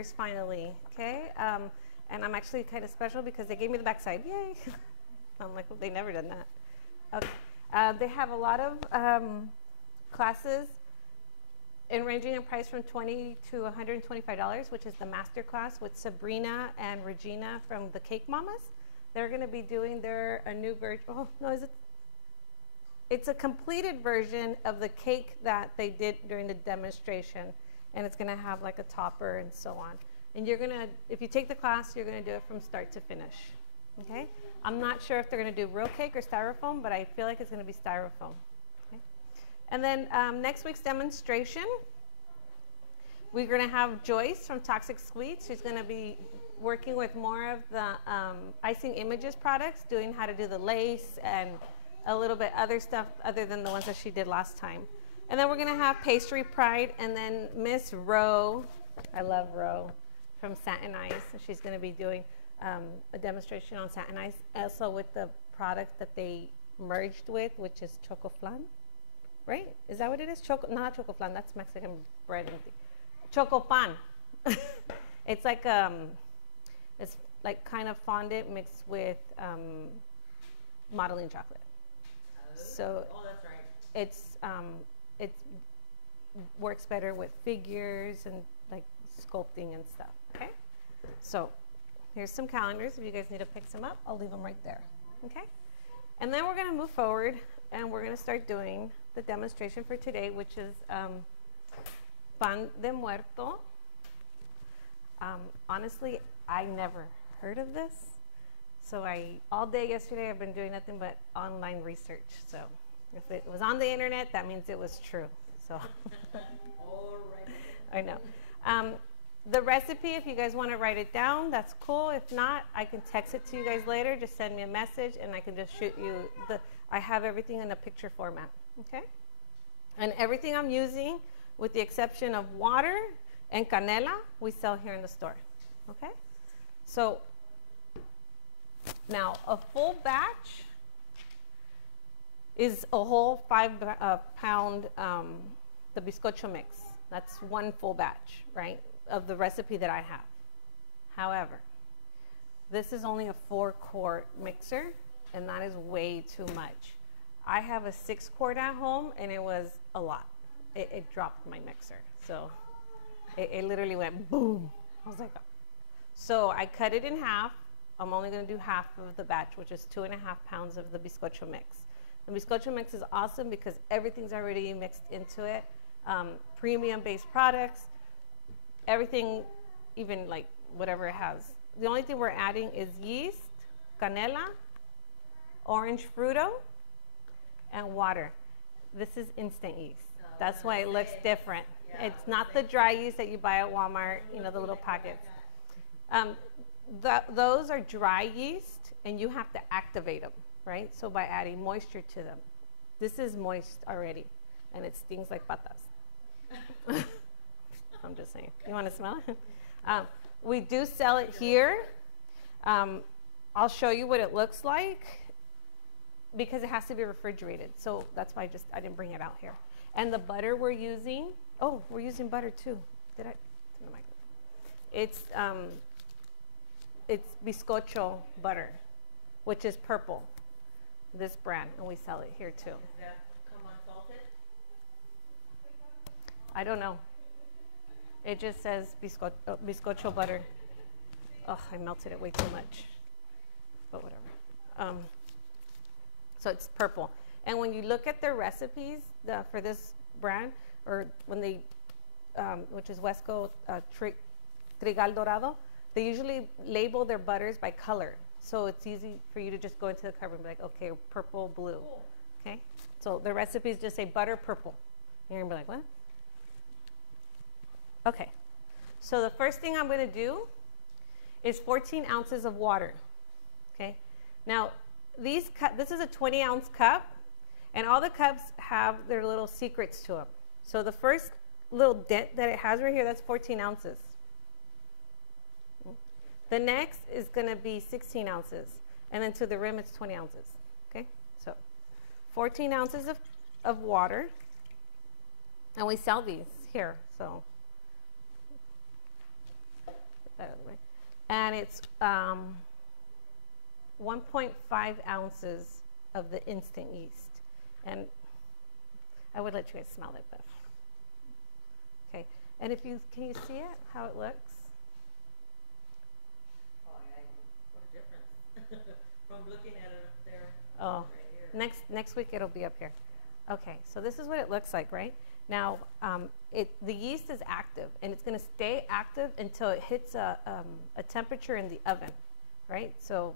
stickers finally, okay? And I'm actually kind of special because they gave me the backside. Yay! I'm like, well, they never done that. Okay. They have a lot of classes and ranging in price from $20 to $125, which is the master class with Sabrina and Regina from the Cake Mamas. They're going to be doing a new version. Oh, no, is it? It's a completed version of the cake that they did during the demonstration. And it's going to have like a topper and so on. And you're going to, if you take the class, you're going to do it from start to finish. Okay? I'm not sure if they're going to do real cake or styrofoam, but I feel like it's going to be styrofoam. Okay? And then next week's demonstration, we're going to have Joyce from Toxic Sweets. She's going to be working with more of the Icing Images products, doing how to do the lace and a little bit other stuff other than the ones that she did last time. And then we're going to have Pastry Pride, and then Miss Rowe, I love Rowe, from Satin Ice. She's going to be doing a demonstration on Satin Ice, also with the product that they merged with, which is Choco Flan, right? Is that what it is? Not Choco Flan, that's Mexican bread and thing. Choco Pan. It's like kind of fondant mixed with modeling chocolate. So that's right. It works better with figures and like sculpting and stuff. Okay, so here's some calendars. If you guys need to pick some up, I'll leave them right there. Okay, and then we're going to move forward and we're going to start doing the demonstration for today, which is Pan de Muerto. Honestly, I never heard of this. So all day yesterday, I've been doing nothing but online research. So if it was on the internet, that means it was true. So All right. I know. The recipe, if you guys want to write it down, that's cool. If not, I can text it to you guys later. Just send me a message, and I can just shoot you. I have everything in a picture format, okay? And everything I'm using, with the exception of water and canela, we sell here in the store, okay? So now, a full batch is a whole 5-pound the bizcocho mix. That's one full batch, right, of the recipe that I have. However, this is only a 4-quart mixer, and that is way too much. I have a 6-quart at home, and it was a lot. It dropped my mixer. So it literally went boom. I was like, oh. So I cut it in half. I'm only going to do half of the batch, which is 2.5 pounds of the bizcocho mix. The bizcocho mix is awesome because everything's already mixed into it. Premium-based products, everything, even like whatever it has. The only thing we're adding is yeast, canela, orange fruto, and water. This is instant yeast. That's why it looks different. Yeah, it's not the dry yeast that you buy at Walmart, you know, the little packets. Those are dry yeast, and you have to activate them, right? So by adding moisture to them. This is moist already, and it stings like patas. I'm just saying. You want to smell it? We do sell it here. I'll show you what it looks like because it has to be refrigerated. So that's why I didn't bring it out here. And the butter we're using, we're using butter too. Did I? It's bizcocho butter, which is purple, this brand, and we sell it here too. Does that come unsalted? I don't know. It just says bizcocho butter. Oh, I melted it way too much, but whatever. So it's purple. And when you look at their recipes for this brand, or when they, which is Wesco Trigal Dorado, they usually label their butters by color. So it's easy for you to just go into the cupboard and be like, okay, purple, blue. Cool. Okay? So the recipes just say butter purple. You're going to be like, what? Okay. So the first thing I'm going to do is 14 ounces of water. Okay? Now, this is a 20-ounce cup, and all the cups have their little secrets to them. So the first little dent that it has right here, that's 14 ounces. The next is going to be 16 ounces, and then to the rim it's 20 ounces. Okay? So 14 ounces of water, and we sell these here. So And it's 1.5 ounces of the instant yeast. And I would let you guys smell it, but okay. And if you, can you see it, how it looks? Oh, yeah, what a difference from looking at it up there. Oh, Right here. next week it'll be up here. Okay, so this is what it looks like, right? Now, the yeast is active, and it's going to stay active until it hits a temperature in the oven, right? So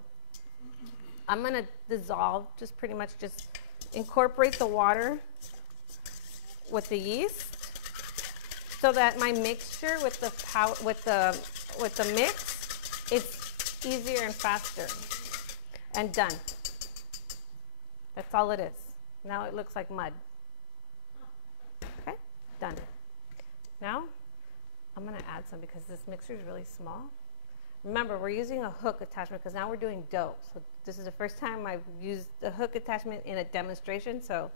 I'm going to dissolve, just pretty much just incorporate the water with the yeast, so that my mixture with the mix is easier and faster, and done. That's all it is. Now it looks like mud. Okay, done. Now I'm going to add some because this mixture is really small. Remember, we're using a hook attachment because now we're doing dough. So this is the first time I've used the hook attachment in a demonstration. So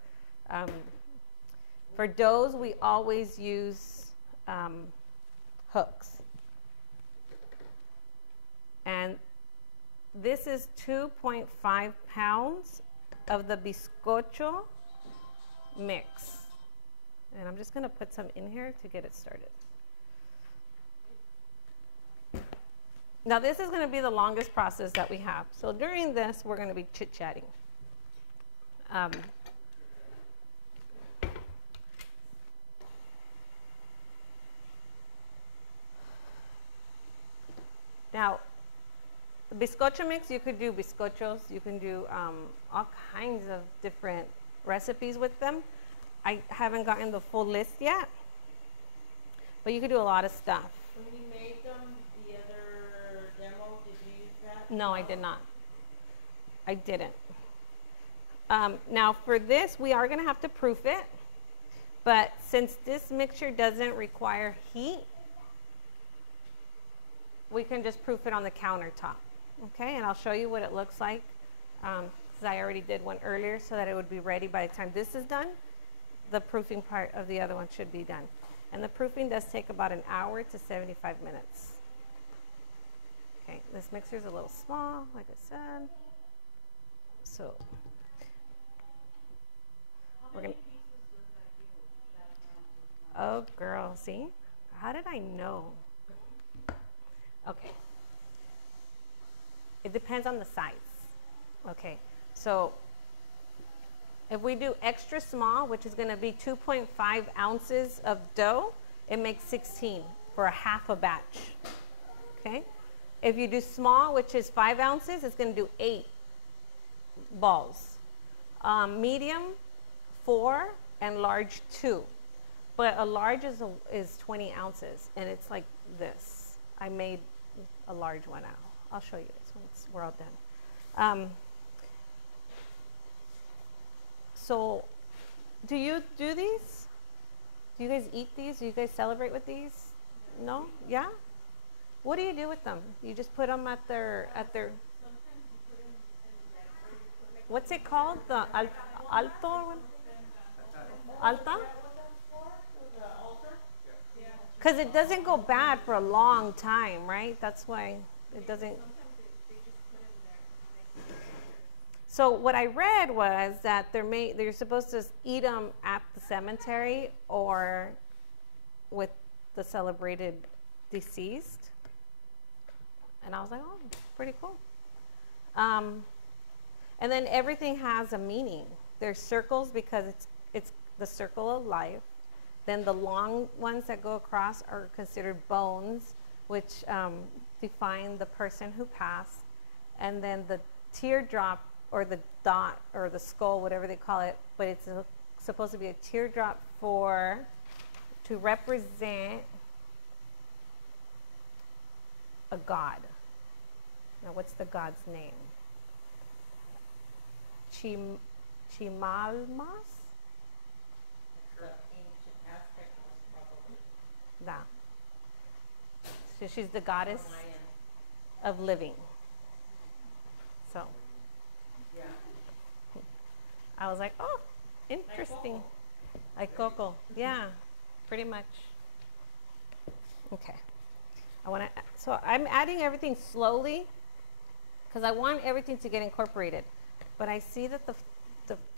for doughs, we always use hooks. And this is 2.5 pounds of the bizcocho mix. And I'm just going to put some in here to get it started. Now this is going to be the longest process that we have. So during this, we're going to be chit-chatting. Now, the bizcocho mix, you could do bizcochos. You can do all kinds of different recipes with them. I haven't gotten the full list yet, but you could do a lot of stuff. When you made them, the other demo, did you use that? No, I did not. I didn't. Now for this, we are going to have to proof it, but since this mixture doesn't require heat, we can just proof it on the countertop. Okay, and I'll show you what it looks like, because I already did one earlier so that it would be ready by the time this is done. The proofing part of the other one should be done. And the proofing does take about an hour to 75 minutes. Okay, this mixer is a little small, like I said. So we're gonna. Oh, girl, see? How did I know? Okay. It depends on the size. Okay, so if we do extra small, which is going to be 2.5 ounces of dough, it makes 16 for a half a batch. Okay, if you do small, which is 5 ounces, it's going to do 8 balls. Medium, 4, and large, 2. But a large is 20 ounces, and it's like this. I made a large one out. I'll show you this once we're all done. So, do you do these? Do you guys eat these? Do you guys celebrate with these? No? Yeah? What do you do with them? You just put them at their what's it called? The alto one? Alta? Because it doesn't go bad for a long time, right? That's why it doesn't. So what I read was that they're supposed to eat them at the cemetery or with the celebrated deceased. And I was like, oh, pretty cool. And then everything has a meaning. There's circles because it's the circle of life. Then the long ones that go across are considered bones, which define the person who passed. And then the teardrop, or the dot, or the skull, whatever they call it, but it's supposed to be a teardrop to represent a god. Now, what's the god's name? Chimalmas? The ancient Aztec was probably. Da. So she's the goddess Mayan. of living. So Yeah. I was like, oh, interesting. Like Coco. Yeah, pretty much. Okay. So I'm adding everything slowly because I want everything to get incorporated. But I see that the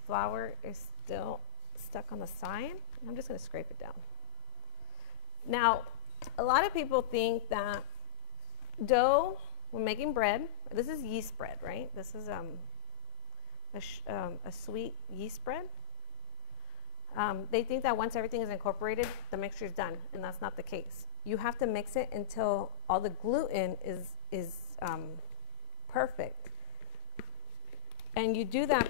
flour is still stuck on the side. I'm just going to scrape it down. Now, a lot of people think that dough, when making bread, this is yeast bread, right? This is a sweet yeast bread. They think that once everything is incorporated, the mixture is done, and that's not the case. You have to mix it until all the gluten is perfect. And you do that,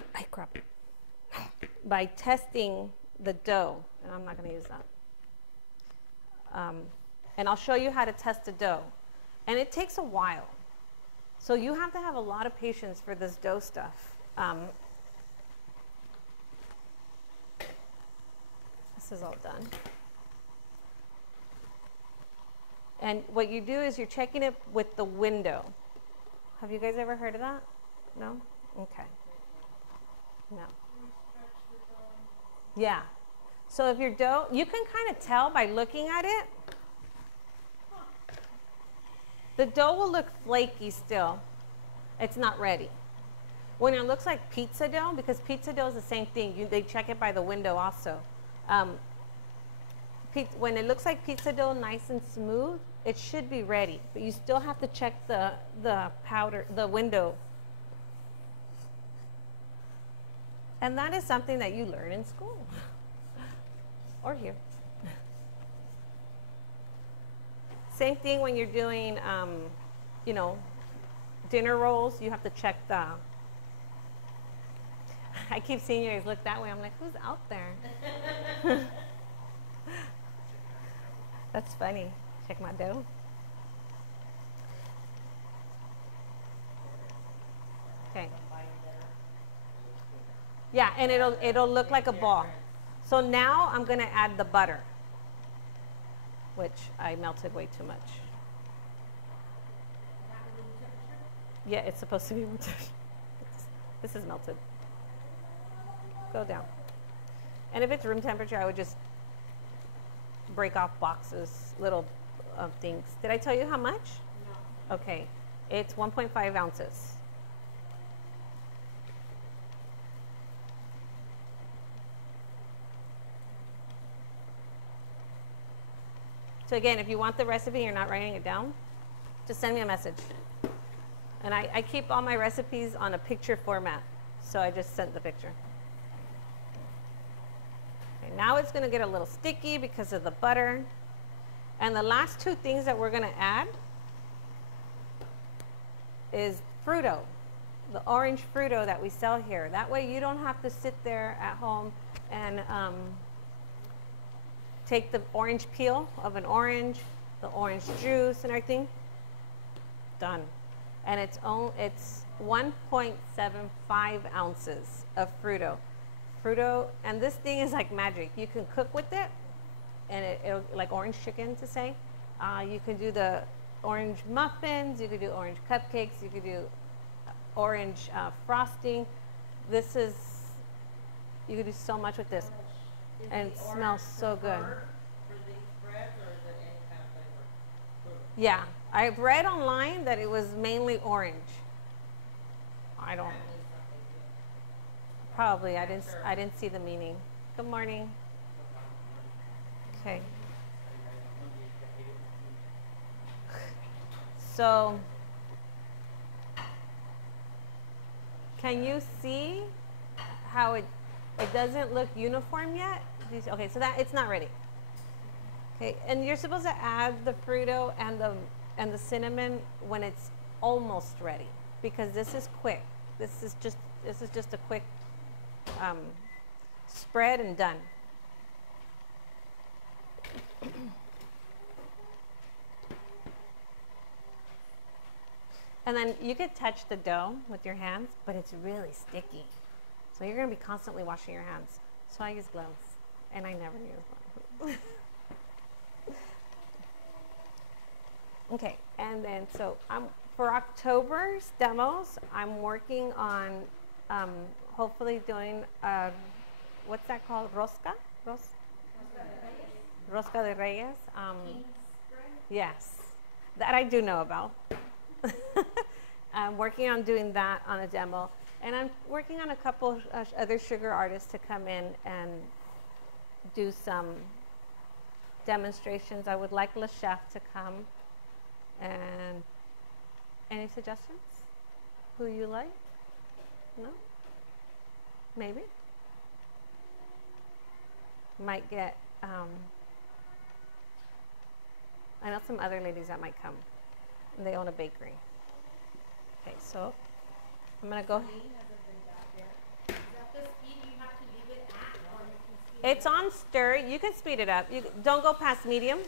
by testing the dough. And I'm not going to use that. And I'll show you how to test the dough. And it takes a while. So you have to have a lot of patience for this dough stuff. This is all done. And what you do is you're checking it with the window. Have you guys ever heard of that? No? Okay. No. Yeah. So if your dough, you can kind of tell by looking at it. The dough will look flaky still. It's not ready. When it looks like pizza dough, because pizza dough is the same thing, they check it by the window also. When it looks like pizza dough, nice and smooth, it should be ready. But you still have to check the window. And that is something that you learn in school or here. Same thing when you're doing, dinner rolls. You have to check the. I keep seeing you guys look that way. I'm like, who's out there? That's funny. Check my dough. Okay. Yeah, and it'll look like a ball. So now I'm going to add the butter, which I melted way too much. Yeah, it's supposed to be room temperature. This is melted. Go down. And if it's room temperature, I would just break off boxes, little things. Did I tell you how much? No. Okay, it's 1.5 ounces. So again, if you want the recipe and you're not writing it down, just send me a message. And I keep all my recipes on a picture format, so I just sent the picture. Okay, now it's going to get a little sticky because of the butter. And the last two things that we're going to add is Fruito, the orange Fruito that we sell here. That way you don't have to sit there at home and take the orange peel of an orange, the orange juice and everything. Done. And it's 1.75 ounces of Fruito. Fruito, and this thing is like magic. You can cook with it, and it'll like orange chicken to say. You can do the orange muffins. You could do orange cupcakes. You could do orange frosting. You could do so much with this, and it smells so good. Yeah, I've read online that it was mainly orange. I don't. Probably, I didn't see the meaning. Good morning. Okay. So, can you see how it doesn't look uniform yet? Okay, so that it's not ready. Okay, and you're supposed to add the Fruito and the cinnamon when it's almost ready, because this is quick. This is just a quick spread and done. And then you could touch the dough with your hands, but it's really sticky. So you're going to be constantly washing your hands. So I use gloves, and I never use gloves. Okay, and then so for October's demos, I'm working on hopefully doing, what's that called? Rosca? Rosca de Reyes? Yes. That I do know about. I'm working on doing that on a demo. And I'm working on a couple other sugar artists to come in and do some demonstrations. I would like Le Chef to come. And any suggestions? Who you like? No? Maybe? Might get, I know some other ladies that might come. They own a bakery. Okay, so I'm gonna go. It's on stir. You can speed it up. You don't go past medium.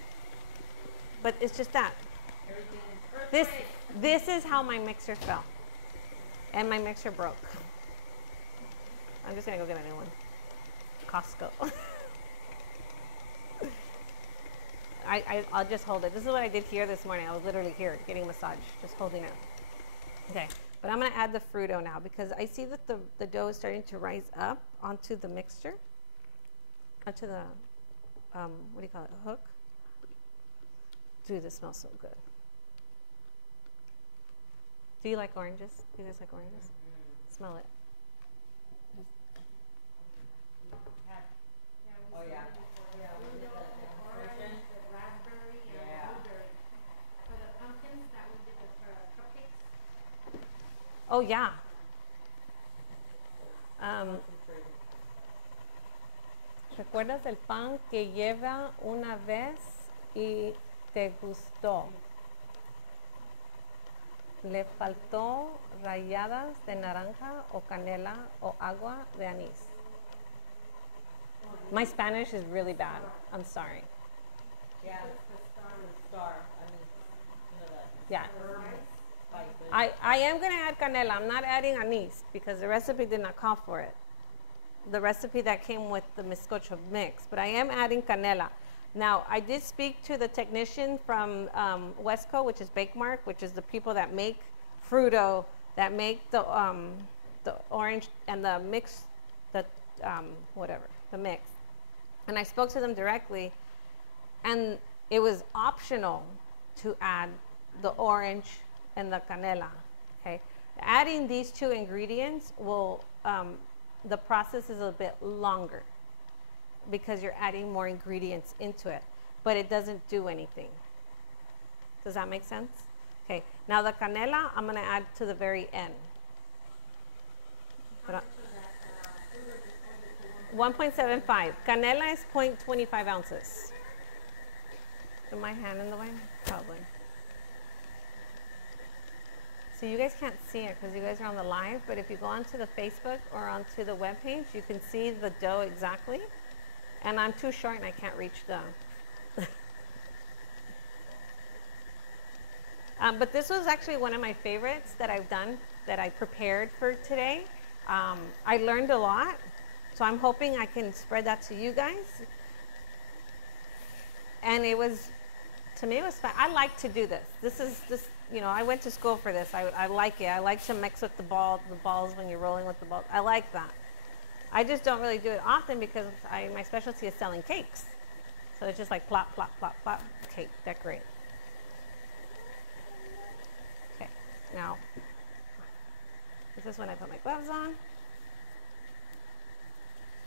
But it's just that. This is how my mixer fell. And my mixer broke. I'm just gonna go get a new one. Costco. I'll just hold it. This is what I did here this morning. I was literally here getting a massage, just holding it. Okay, but I'm gonna add the Fruito now because I see that the dough is starting to rise up onto the mixture, onto the, what do you call it, a hook? Dude, this smells so good. Do you like oranges? Do you guys like oranges? Smell it. Oh yeah. Yeah, we did the demonstration. The raspberry and Yeah. blueberry. For the pumpkins that we did the cupcakes. Oh yeah. ¿Recuerdas el pan que lleva una vez y te gustó? Le faltó rayadas de naranja o canela o agua de anís. My Spanish is really bad. I'm sorry. Yeah. Star. I mean, you know that. Yeah. Herb spices. I am going to add canela. I'm not adding anise because the recipe did not call for it. The recipe that came with the bizcocho mix, but I am adding canela. Now, I did speak to the technician from Westco, which is Bakemark, which is the people that make Fruito, that make the orange and the mix, the whatever, the mix. And I spoke to them directly, and it was optional to add the orange and the canela, okay? Adding these two ingredients will, the process is a bit longer because you're adding more ingredients into it, but it doesn't do anything. Does that make sense? Okay, now the canela, I'm gonna add to the very end. 1.75. Canela is 0.25 ounces. Is my hand in the way? Probably. So you guys can't see it because you guys are on the live, but if you go onto the Facebook or onto the webpage, you can see the dough exactly. And I'm too short and I can't reach the... but this was actually one of my favorites that I've done, that I prepared for today. I learned a lot, so I'm hoping I can spread that to you guys. And it was, to me, it was fun. I like to do this. This, you know, I went to school for this. I like it. I like to mix with the balls when you're rolling with the balls. I like that. I just don't really do it often because my specialty is selling cakes. So it's just like plop, plop, plop, plop, cake, decorate. Okay, now, this is when I put my gloves on.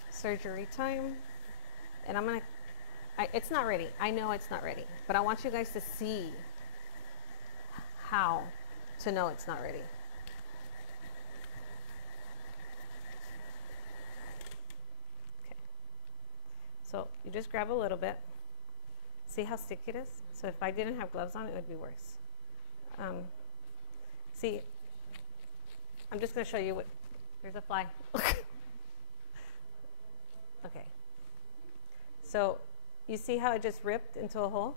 Surgery time. And I'm gonna, it's not ready. I know it's not ready, but I want you guys to see how to know it's not ready. So you just grab a little bit. See how sticky it is? So if I didn't have gloves on, it would be worse. See, I'm just going to show you what, there's a fly. Okay. So you see how it just ripped into a hole?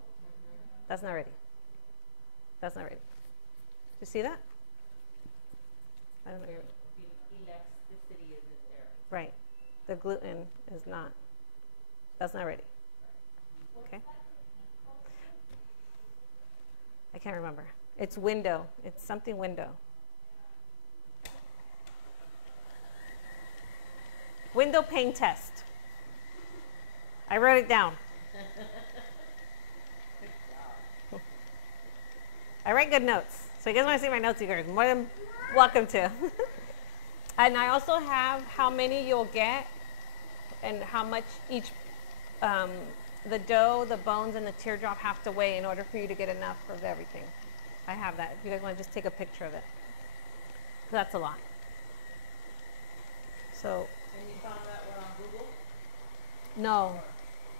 That's not ready. That's not ready. You see that? I don't know. The elasticity isn't there. Right. The gluten is not. That's not ready. Okay. I can't remember. It's window. It's something window. Window pane test. I wrote it down. I write good notes. So you guys want to see my notes, you guys are more than welcome to. And I also have how many you'll get and how much each, the dough, the bones, and the teardrop have to weigh in order for you to get enough of everything. I have that. If you guys want to just take a picture of it. That's a lot. So. And you found that one on Google? No.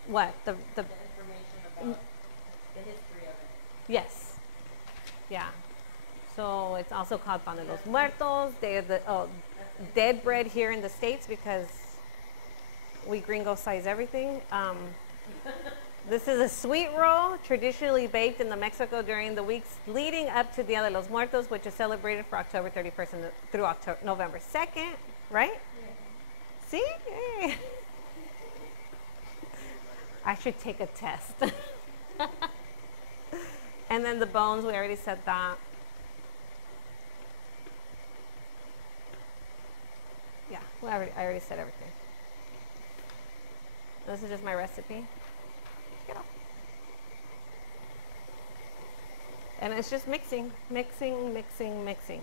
What? The information about the history of it. Yes. Yeah. So it's also called Pan de los Muertos. They're the dead bread here in the States because we gringo size everything. This is a sweet roll traditionally baked in Mexico during the weeks leading up to Dia de los Muertos, which is celebrated for October 31st through November 2nd, right? Yeah. See? Hey. I should take a test. And then the bones, we already said that. Yeah, well, I already said everything. This is just my recipe. Get off. And it's just mixing, mixing, mixing, mixing.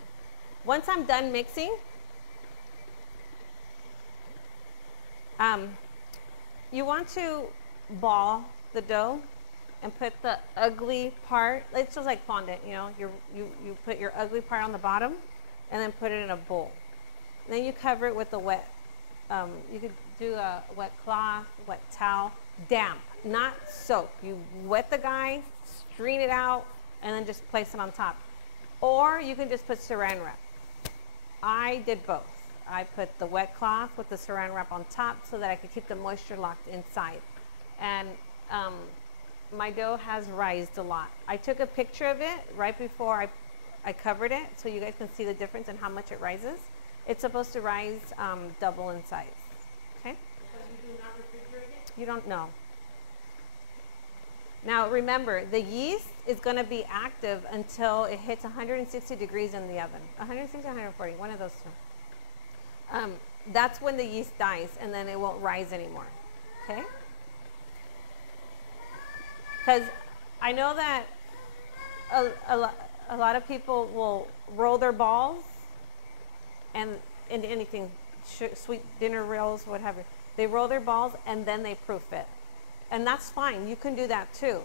Once I'm done mixing, you want to ball the dough and put the ugly part. It's just like fondant, you know. You put your ugly part on the bottom, and then put it in a bowl. And then you cover it with a wet. You could do a wet cloth, wet towel, damp, not soap. You wet the guy, strain it out, and then just place it on top. Or you can just put saran wrap. I did both. I put the wet cloth with the saran wrap on top so that I could keep the moisture locked inside. And my dough has rised a lot. I took a picture of it right before I covered it so you guys can see the difference in how much it rises. It's supposed to rise double in size. Okay? Because you do not refrigerate it? You don't know. Now remember, the yeast is going to be active until it hits 160 degrees in the oven. 160, 140, one of those two. That's when the yeast dies, and then it won't rise anymore. Okay? Because I know that a lot of people will roll their balls and into anything, sweet dinner rolls, whatever. They roll their balls and then they proof it. And that's fine. You can do that too.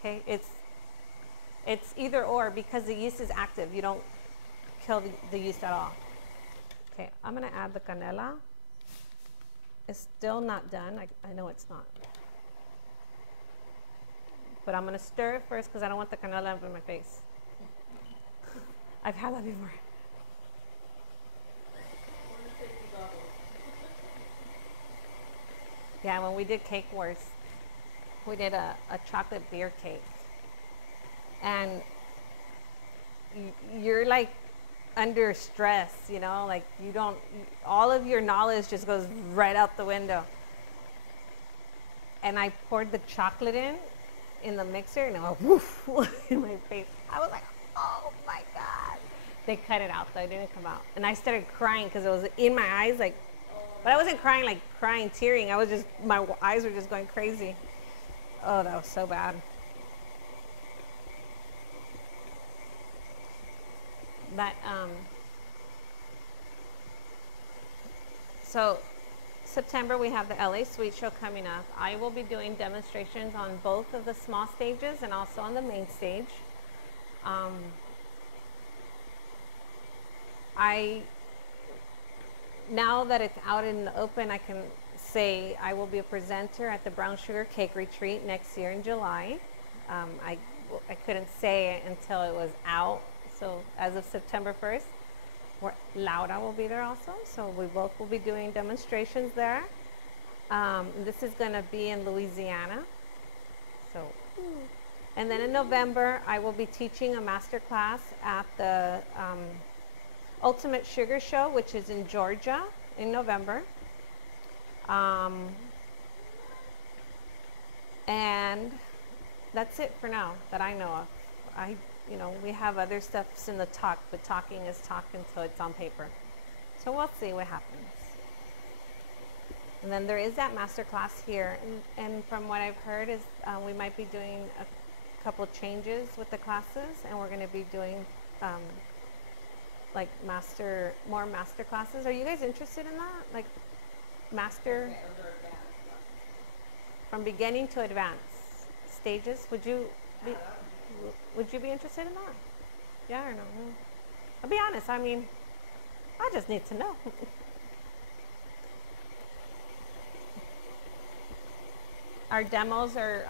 Okay? It's either or because the yeast is active. You don't kill the yeast at all. Okay, I'm going to add the canela. It's still not done. I know it's not. But I'm going to stir it first because I don't want the canela up in my face. I've had that before. Yeah, when we did Cake Wars, we did a chocolate beer cake. And you're like under stress, you know, like you don't, all of your knowledge just goes right out the window. And I poured the chocolate in the mixer and it went woof in my face. I was like, oh my God. They cut it out, so it didn't come out. And I started crying because it was in my eyes, like, but I wasn't crying like crying, tearing. I was just, my eyes were just going crazy. Oh, that was so bad. But, so September we have the LA Sweet Show coming up. I will be doing demonstrations on both of the small stages and also on the main stage. Now that it's out in the open, I can say I will be a presenter at the Brown Sugar Cake Retreat next year in July. I couldn't say it until it was out. So as of September 1st, Laura will be there also. So we both will be doing demonstrations there. This is going to be in Louisiana. So, and then in November, I will be teaching a master class at the Ultimate Sugar Show, which is in Georgia in November. And that's it for now that I know of. You know, we have other stuffs in the talk, but talking is talk until it's on paper. So we'll see what happens. And then there is that master class here. And from what I've heard is we might be doing a couple changes with the classes, and we're going to be doing like more master classes. Are you guys interested in that? Like master from beginning to advanced stages? Would you be interested in that? Yeah or no? I'll be honest. I mean, I just need to know. Our demos are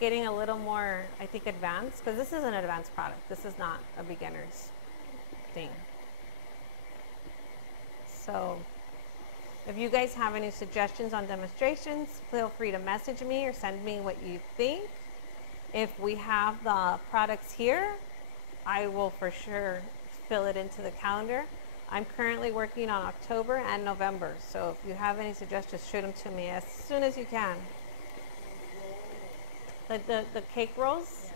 getting a little more, I think, advanced, because this is an advanced product. This is not a beginner's thing. So if you guys have any suggestions on demonstrations, feel free to message me or send me what you think. If we have the products here, I will for sure fill it into the calendar. I'm currently working on October and November, so if you have any suggestions, shoot them to me as soon as you can. The cake rolls,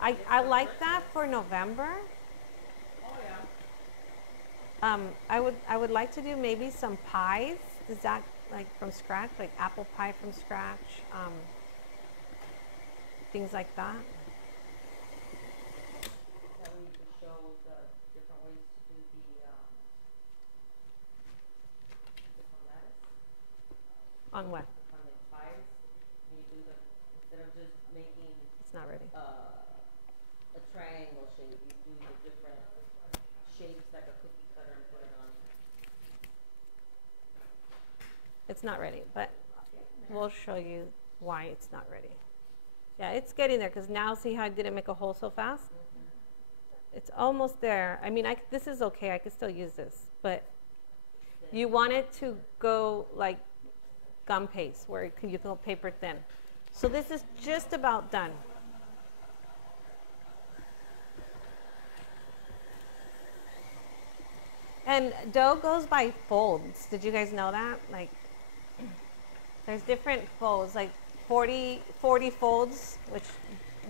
I like that for November. I would like to do maybe some pies. Is that like from scratch, like apple pie from scratch, things like that. That way you can show the different ways to do the different lettuce. On what? On the pies, you do the, instead of just making It's not ready. a triangle shape, you do the different shapes like a cookie cutter and put it on. It's not ready, but we'll show you why it's not ready. Yeah, it's getting there, because now see how I didn't make a hole so fast? It's almost there. I mean, this is okay. I could still use this, but you want it to go like gum paste, where you can go paper thin. So this is just about done. And dough goes by folds. Did you guys know that? Like, there's different folds, like 40 folds, which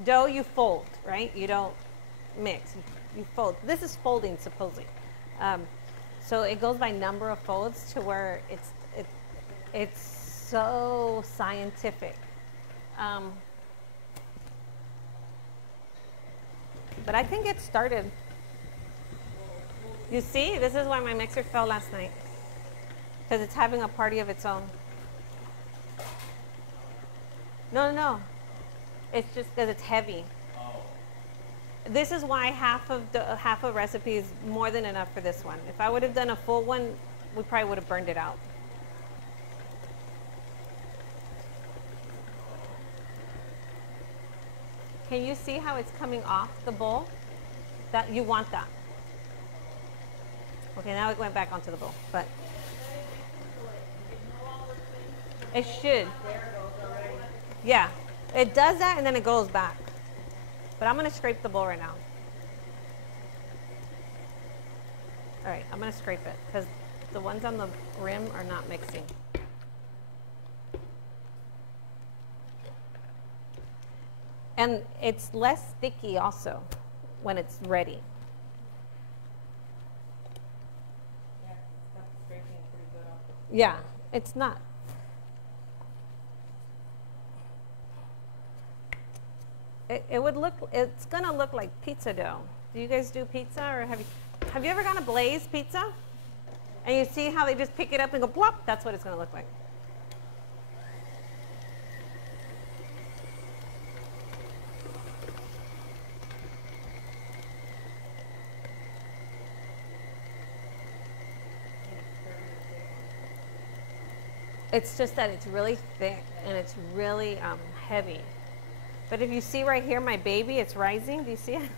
dough you fold, right? You don't mix, you fold. This is folding, supposedly. So it goes by number of folds to where it's so scientific. But I can get started. You see, this is why my mixer fell last night, because it's having a party of its own. No. It's just because it's heavy. Oh. This is why half of recipe is more than enough for this one. If I would have done a full one, we probably would have burned it out. Can you see how it's coming off the bowl? That you want that. Okay, now it went back onto the bowl, but it should. Yeah, it does that and then it goes back. But I'm gonna scrape the bowl right now. All right, I'm gonna scrape it because the ones on the rim are not mixing. And it's less sticky also when it's ready. Yeah, it's not. It's gonna look like pizza dough. Do you guys do pizza, or have you ever gone to Blaze Pizza? And you see how they just pick it up and go plop? That's what it's gonna look like. It's just that it's really thick and it's really heavy. But if you see right here, my baby, it's rising. Do you see it?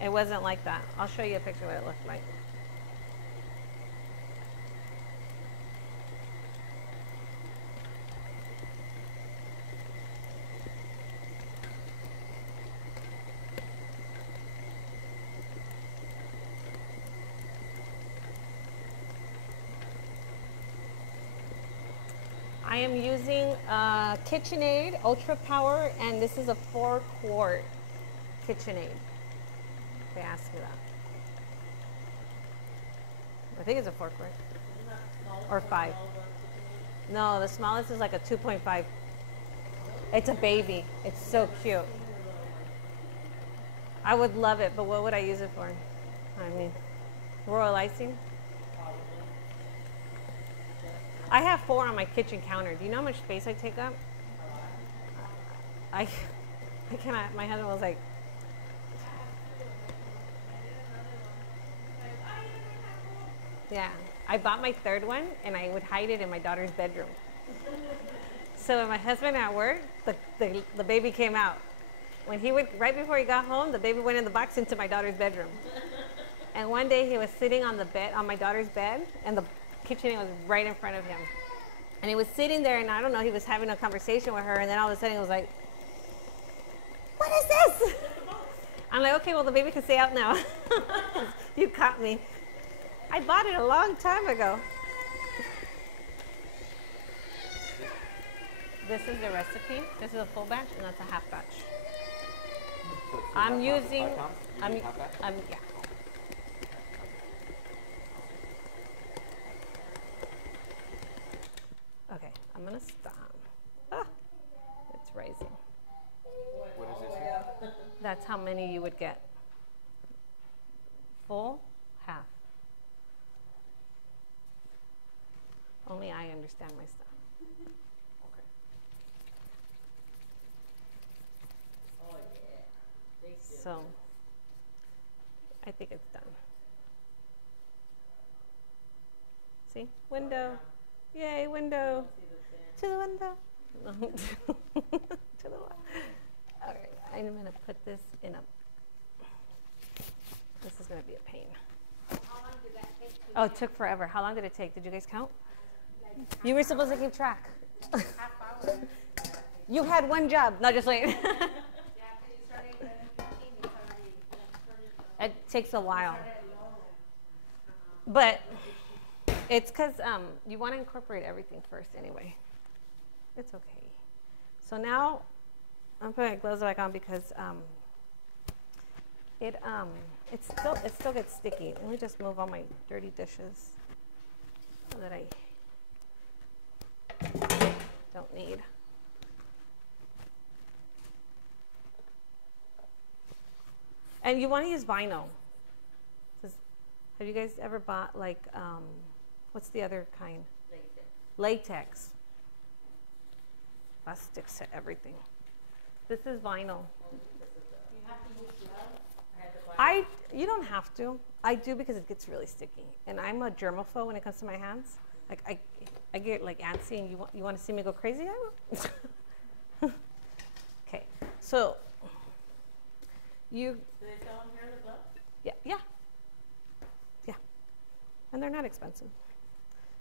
It wasn't like that. I'll show you a picture of what it looked like. I am using KitchenAid Ultra Power, and this is a 4-quart KitchenAid. They asked me that. I think it's a 4-quart. Or 5. No, the smallest is like a 2.5. It's a baby. It's so cute. I would love it, but what would I use it for? I mean, royal icing? I have 4 on my kitchen counter. Do you know how much space I take up? I cannot. My husband was like, yeah. I bought my 3rd one, and I would hide it in my daughter's bedroom. So when my husband at work, the baby came out. When he would, right before he got home, the baby went in the box into my daughter's bedroom. And one day he was sitting on the bed, on my daughter's bed, and the KitchenAid was right in front of him. And he was sitting there, and I don't know, he was having a conversation with her, and then all of a sudden he was like, "What is this?" I'm like, "Okay, well, the baby can stay out now." You caught me. I bought it a long time ago. This is the recipe. This is a full batch, and that's a half batch. I'm using, yeah. Okay, I'm gonna stop. Ah, it's rising. What is this here? That's how many you would get. Full, half. Only I understand my stuff. Okay. Oh, yeah. So, I think it's done. See? Window. Yay, window. To the window. To the wall. All right, I'm going to put this in a... This is going to be a pain. How long did that take to Oh, it took forever. How long did it take? Did you guys count? You were supposed to keep track. half hour? You had one job. No, just wait. Yeah, because you started at 15, it's already It takes a while. started low. But it's because you want to incorporate everything first anyway. It's okay. So now I'm putting my gloves back on because it still gets sticky. Let me just move all my dirty dishes that I don't need. And you want to use vinyl. Have you guys ever bought like, what's the other kind? Latex. That sticks to everything. This is vinyl. You have to use gloves? You don't have to. I do because it gets really sticky. And I'm a germaphobe when it comes to my hands. Like I get like antsy, and you want to see me go crazy? I will. Okay, so you. Do they sell them here, the gloves? Yeah. And they're not expensive.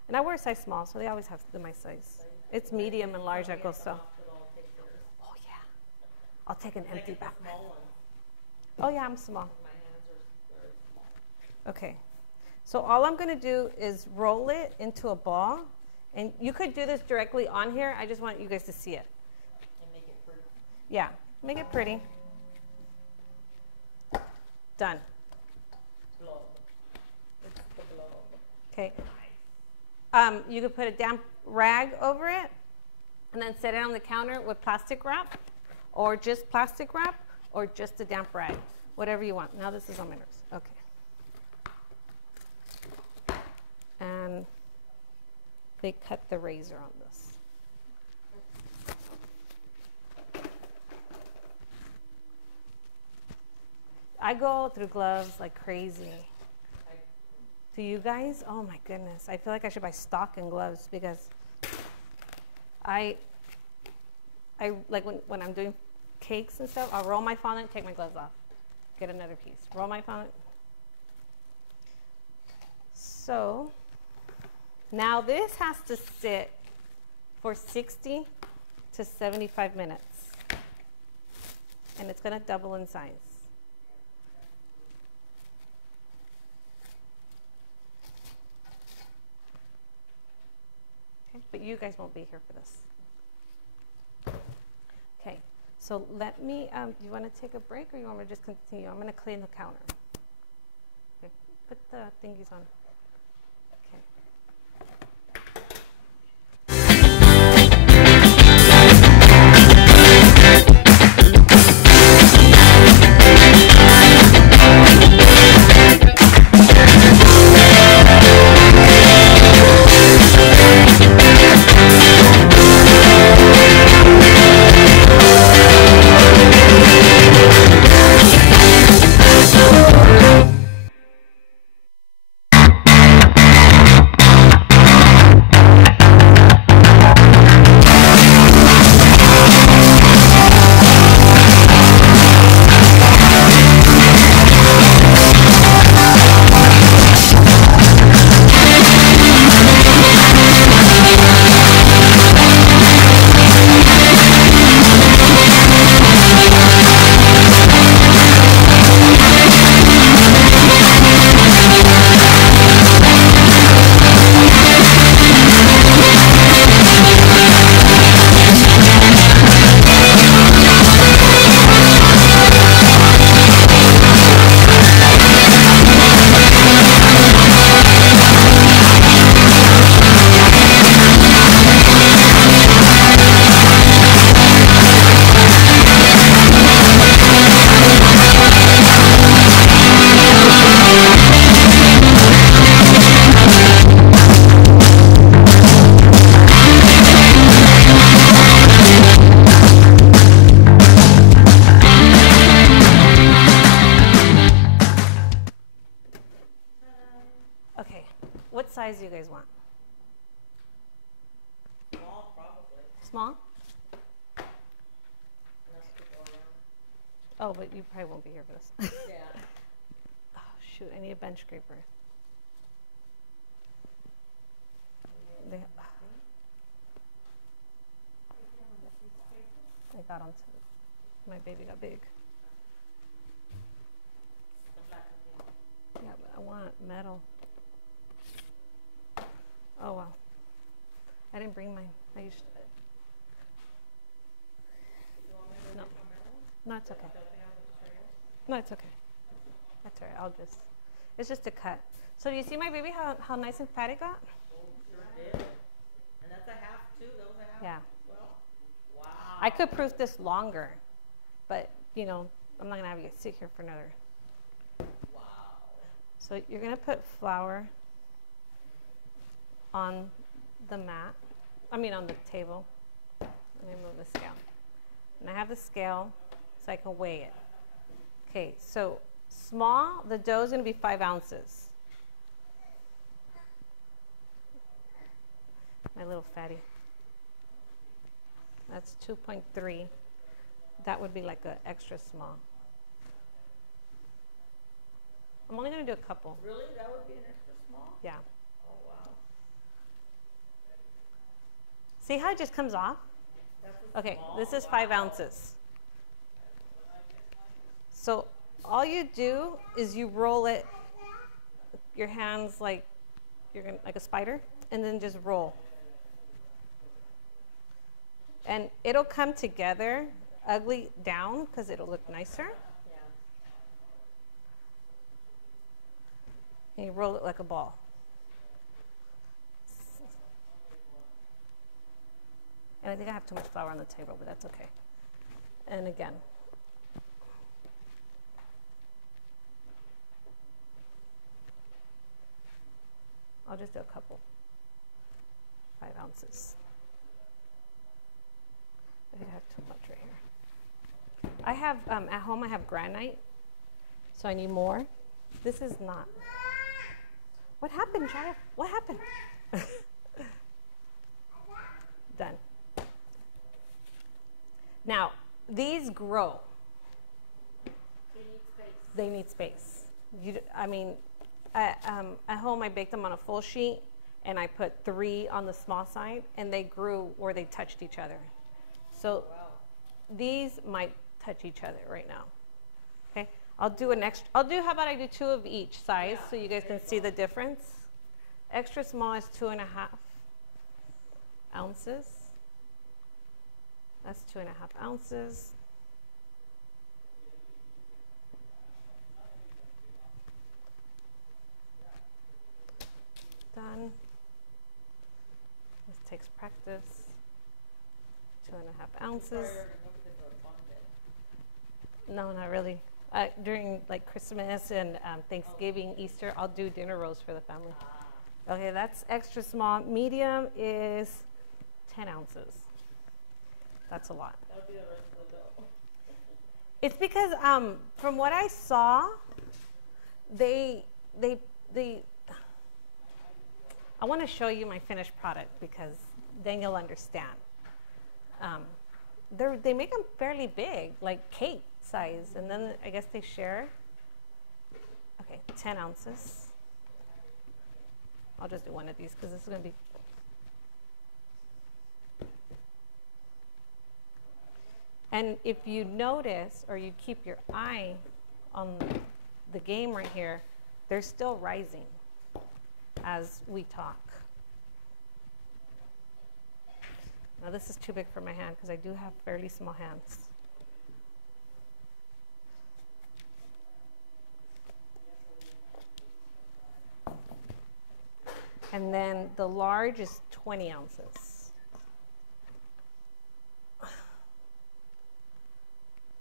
And I wear a size small, so they always have my size. It's medium and large that goes so. Oh yeah. I'll take an empty back. Oh yeah, I'm small. My hands are very small. Okay. So all I'm gonna do is roll it into a ball. And you could do this directly on here. I just want you guys to see it. And make it pretty. Yeah, make it pretty. Done. Blob. It's the blob. Okay. You could put a damp rag over it and then set it on the counter with plastic wrap, or just plastic wrap, or just a damp rag, whatever you want. Now this is on my nerves. Okay. And they cut the razor on this. I go through gloves like crazy. Do you guys? Oh my goodness. I feel like I should buy stock in gloves because I like when I'm doing cakes and stuff, I'll roll my fondant, take my gloves off, get another piece. Roll my fondant. So now this has to sit for 60 to 75 minutes. And it's going to double in size. But you guys won't be here for this. Okay, so let me, do you want to take a break or you want me to just continue? I'm going to clean the counter. Okay, put the thingies on. Okay. size do you guys want? Small, probably. Small? Enough to go around. Oh, but you probably won't be here for this. Yeah. Oh, shoot, I need a bench scraper. They, I got onto it. My baby got big. The black one. Yeah, but I want metal. Oh, well. I didn't bring mine. I used You want me to No. make my metal? No, it's okay. Don't they have the material? No, it's okay. That's all right. I'll just, it's just a cut. So do you see my baby, how nice and fat it got? Oh, sure did. And that's a half too? That was a half? Yeah. Well, wow. I could proof this longer, but, you know, I'm not going to have you sit here for another. Wow. So you're going to put flour on the mat, on the table. Let me move the scale. And I have the scale so I can weigh it. Okay, so small, the dough is going to be 5 ounces. My little fatty. That's 2.3. That would be like an extra small. I'm only going to do a couple. Really? That would be an extra small? Yeah. Oh, wow. See how it just comes off? That's a Okay, small, this is wow. 5 ounces. So all you do is you roll it, your hands like like a spider, and then just roll. And it'll come together ugly down because it'll look nicer. Yeah. And you roll it like a ball. And I think I have too much flour on the table, but that's okay. And again. I'll just do a couple. 5 ounces. I think I have too much right here. I have, at home I have granite, so I need more. This is not. What happened, child? What happened? Done. Now, these grow. They need space. They need space. At home I baked them on a full sheet, and I put 3 on the small side, and they grew where they touched each other. So Wow. these might touch each other right now. Okay, how about I do 2 of each size so you guys can see the difference. Extra small is 2.5 ounces. That's 2.5 ounces. Done. This takes practice. 2.5 ounces. No, not really. During like Christmas and Thanksgiving, Easter, I'll do dinner rolls for the family. Okay, that's extra small. Medium is 10 ounces. That's a lot. That would be the rest of the dough. It's because from what I saw, they I want to show you my finished product because then you'll understand. They make them fairly big, like cake size, and then I guess they share. Okay, 10 ounces. I'll just do one of these because this is going to be. And if you notice or you keep your eye on the game right here, they're still rising as we talk. Now this is too big for my hand because I do have fairly small hands. And then the large is 20 ounces,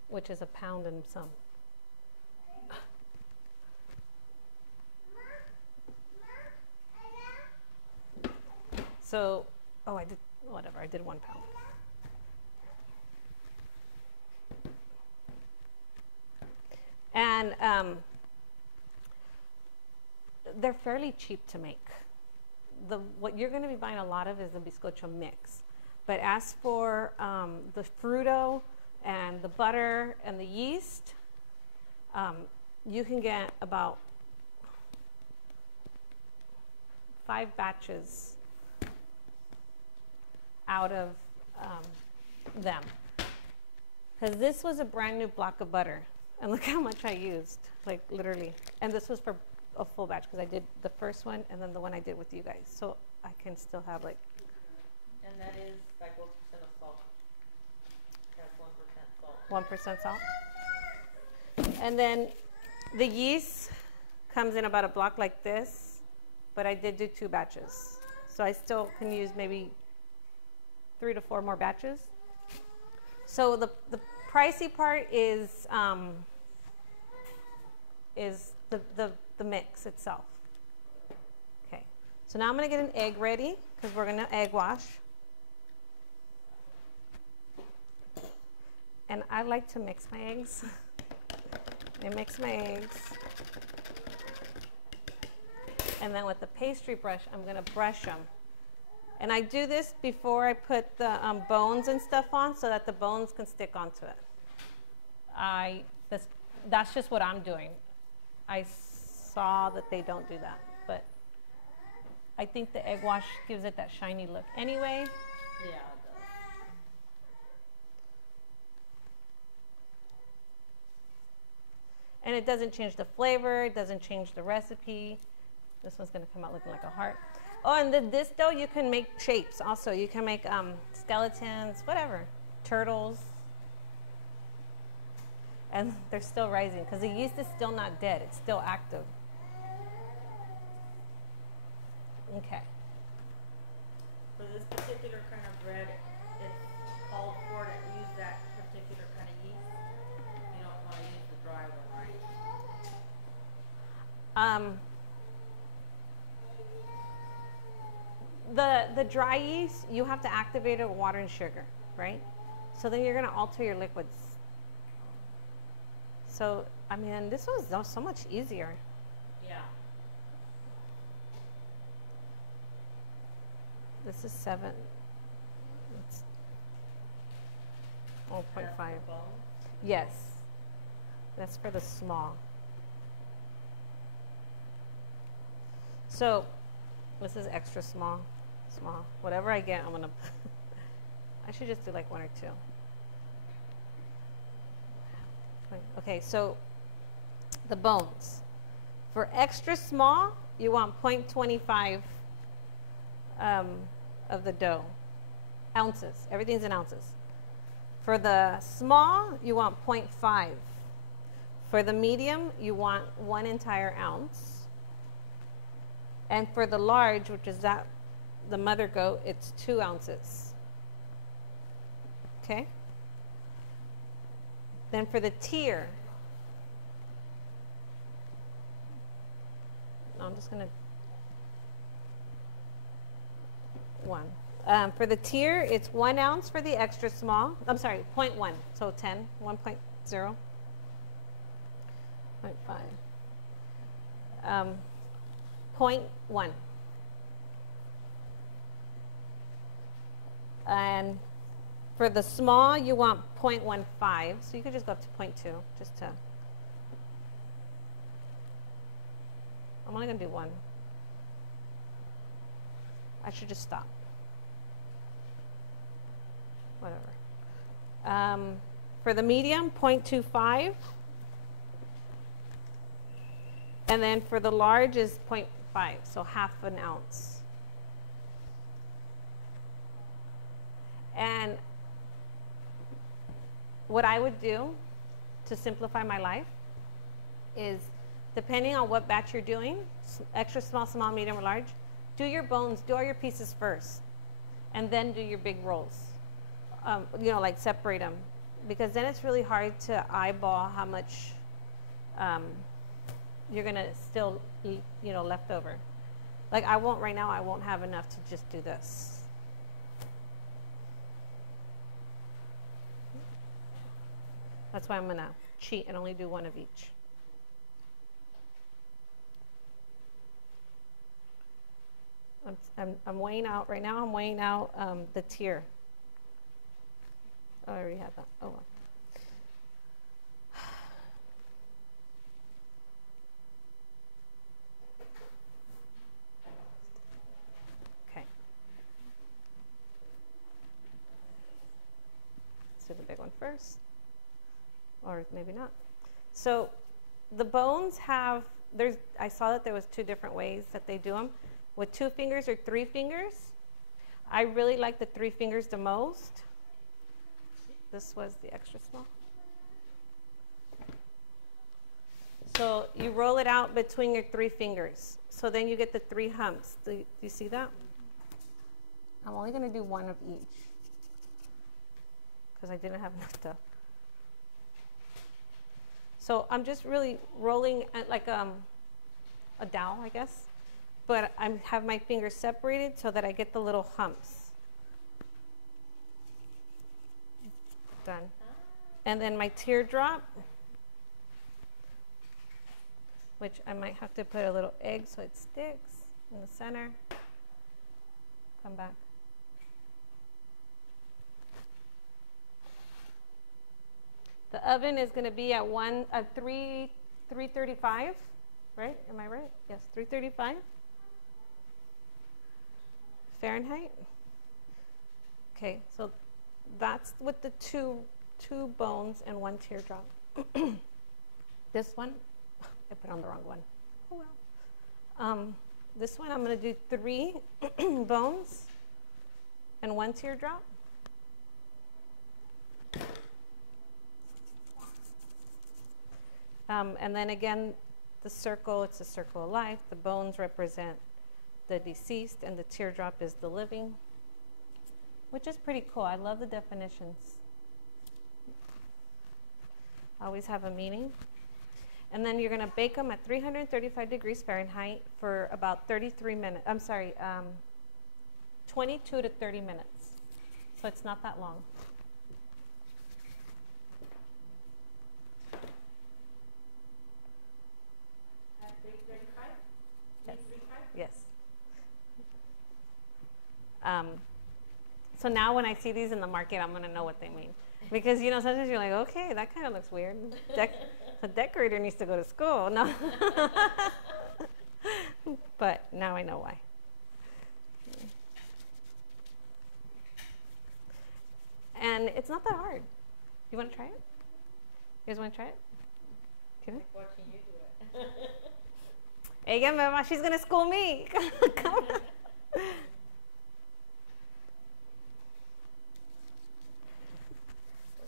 which is 1 pound and some. So, I did 1 pound. And they're fairly cheap to make. what you're going to be buying a lot of is the bizcocho mix. But as for the Fruto and the butter and the yeast, you can get about 5 batches out of them. Because this was a brand new block of butter. And look how much I used, like literally. And this was for a full batch because I did the first one and then the one I did with you guys. So I can still have like. And that is like what percent of salt? That's 1% salt. 1% salt. And then the yeast comes in about a block like this, but I did do 2 batches. So I still can use maybe 3 to 4 more batches. So the pricey part is the mix itself. Okay, so now I'm going to get an egg ready because we're going to egg wash. And I like to mix my eggs. I mix my eggs. And then with the pastry brush, I'm going to brush them. And I do this before I put the bones and stuff on so that the bones can stick onto it. That's just what I'm doing. I saw that they don't do that, but I think the egg wash gives it that shiny look anyway. Yeah, it does. And it doesn't change the flavor, it doesn't change the recipe. This one's going to come out looking like a heart. Oh, and this dough, you can make shapes also. You can make skeletons, whatever, turtles. And they're still rising because the yeast is still not dead. It's still active. Okay. For this particular kind of bread, it's called for to use that particular kind of yeast. You don't want to use the dry one, right? The dry yeast, you have to activate it with water and sugar, right? So then you're going to alter your liquids. So, I mean, this was so much easier. Yeah. This is 7. It's 0.5. That's the bone. Yes. That's for the small. So, this is extra small. Small. Whatever I get, I'm going to... I should just do like 1 or 2. Okay, so the bones. For extra small, you want 0.25 of the dough. Ounces. Everything's in ounces. For the small, you want 0.5. For the medium, you want 1 entire ounce. And for the large, which is the mother goat, it's 2 ounces. Okay? Then for the tier, I'm just going to, 1. For the tier, it's 1 ounce for the extra small. I'm sorry, 0.1, so 10, 1.0, 0.5. 0.1. And for the small, you want 0.15, so you could just go up to 0.2, just to. I'm only going to do 1. I should just stop. Whatever. For the medium, 0.25. And then for the large is 0.5, so half an ounce. And what I would do to simplify my life is, depending on what batch you're doing, extra small, small, medium, or large, do your bones, do all your pieces first, and then do your big rolls. You know, like separate them, because then it's really hard to eyeball how much you're gonna still eat, you know, left over. Like I won't right now. I won't have enough to just do this. That's why I'm gonna cheat and only do 1 of each. I'm weighing out, right now I'm weighing out the tier. Oh, I already had that. Oh, well. Okay. Let's do the big one first. Or maybe not. So the bones have, I saw that there was 2 different ways that they do them. With 2 fingers or 3 fingers. I really like the 3 fingers the most. This was the extra small. So you roll it out between your 3 fingers. So then you get the 3 humps. Do you see that? I'm only going to do 1 of each. Because I didn't have enough dough. So I'm just really rolling at like a dowel, I guess. But I have my fingers separated so that I get the little humps. Done. And then my teardrop, which I might have to put a little egg so it sticks in the center. Come back. The oven is going to be at 335, right? Am I right? Yes, 335 Fahrenheit. Okay, so that's with the two bones and 1 teardrop. This one, I put on the wrong one. Oh well. This one I'm going to do 3 bones and 1 teardrop. And then again, the circle, it's a circle of life. The bones represent the deceased, and the teardrop is the living, which is pretty cool. I love the definitions. Always have a meaning. And then you're going to bake them at 335 degrees Fahrenheit for about 33 minutes. I'm sorry, 22 to 30 minutes. So it's not that long. Yes. So now when I see these in the market, I'm going to know what they mean. Because, you know, sometimes you're like, okay, that kind of looks weird. The decorator needs to go to school. No. But now I know why. And it's not that hard. You want to try it? You guys want to try it? Can I? Watching you do it. Hey, yeah, Mama, she's going to school me. Come on. Those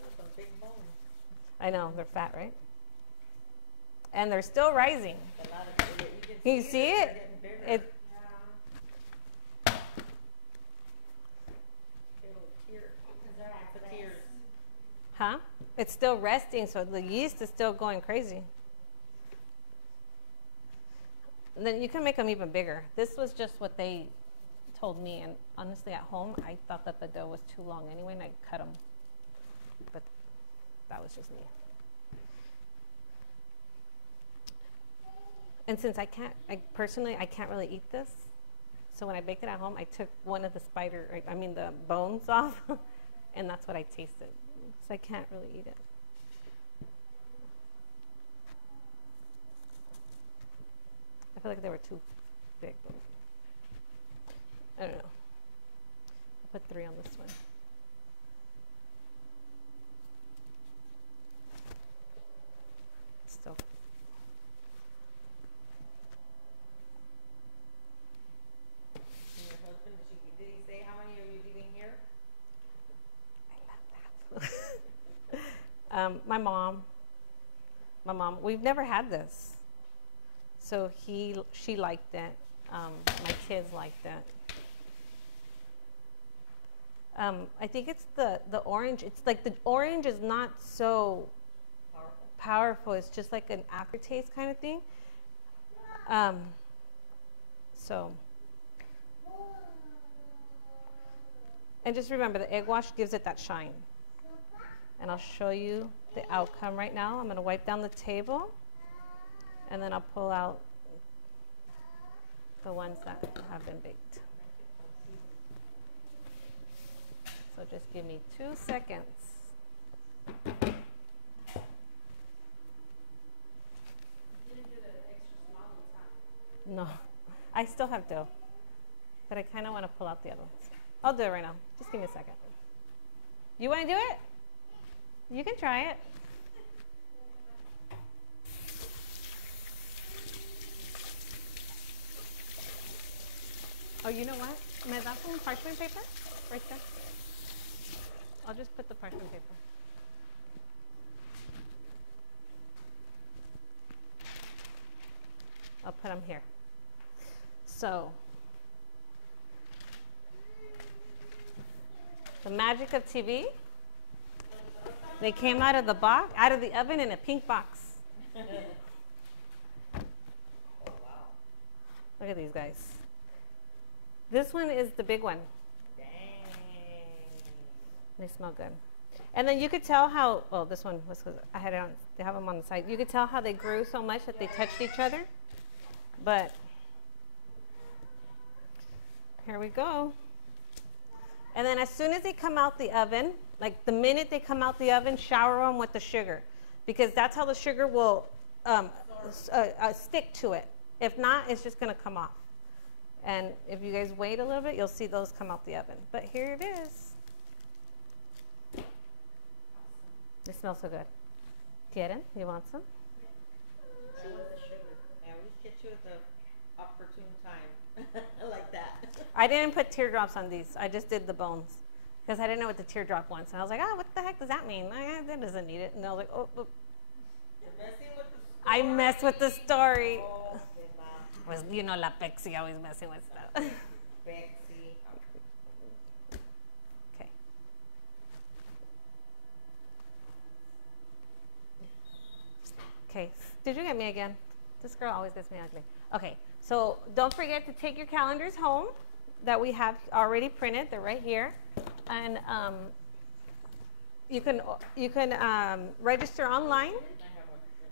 are some big bones. I know, they're fat, right? And they're still rising. A lot of Can you see it? They're getting bigger. It The tears. Huh? It's still resting, so the yeast is still going crazy. And then you can make them even bigger. This was just what they told me, and honestly, at home, I thought that the dough was too long anyway, and I cut them. But that was just me. And since I personally can't really eat this, so when I baked it at home, I took one of the the bones off, and that's what I tasted. So I can't really eat it. I feel like they were too big. I don't know. I'll put 3 on this one. Still. And your husband, did he say how many are you leaving here? I love that. My mom, we've never had this. So she liked it. My kids liked it. I think it's the orange. It's like the orange is not so powerful. It's just like an aftertaste kind of thing. And just remember, the egg wash gives it that shine. And I'll show you the outcome right now. I'm going to wipe down the table, and then I'll pull out the ones that have been baked. So just give me 2 seconds. You didn't do the extra small ones, huh? No, I still have dough, but I kind of want to pull out the other ones. I'll do it right now. Just give me a second. You want to do it? You can try it. Oh, you know what? ¿Me das un parchment paper? Right there. I'll just put the parchment paper. I'll put them here. So, the magic of TV. They came out of the box, out of the oven in a pink box. Look at these guys. This one is the big one. Dang. They smell good. And then you could tell how, well, this one was because I had it on, they have them on the side. You could tell how they grew so much that they touched each other. But here we go. And then as soon as they come out the oven, like the minute they come out the oven, shower them with the sugar, because that's how the sugar will stick to it. If not, it's just going to come off. And if you guys wait a little bit, you'll see those come out the oven. But here it is. It smells so good. Quieren? You want some? I want the sugar. I always get you at the opportune time. Like that. I didn't put teardrops on these. I just did the bones because I didn't know what the teardrop was. And I was like, oh, what the heck does that mean? That doesn't need it. And I was like, oh. You're messing with the story. I messed with the story. Oh, Was, you know, la Pepsy always messing with stuff. Pepsy. Okay. Okay. Did you get me again? This girl always gets me ugly. Okay. So don't forget to take your calendars home that we have already printed. They're right here. And you can register online,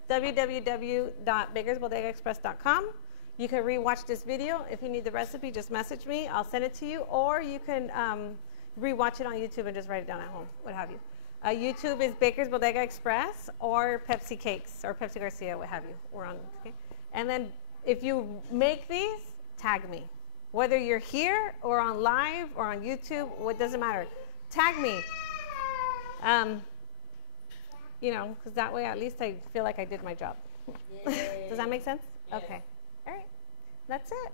www.bakersbodegaexpress.com. You can rewatch this video. If you need the recipe, just message me. I'll send it to you. Or you can rewatch it on YouTube and just write it down at home, what have you. YouTube is Baker's Bodega Express or Pepsi Cakes or Pepsi Garcia, what have you. We're on, okay? And then if you make these, tag me. Whether you're here or on live or on YouTube, it doesn't matter. Tag me. You know, because that way at least I feel like I did my job. Does that make sense? Yes. Okay. All right. That's it.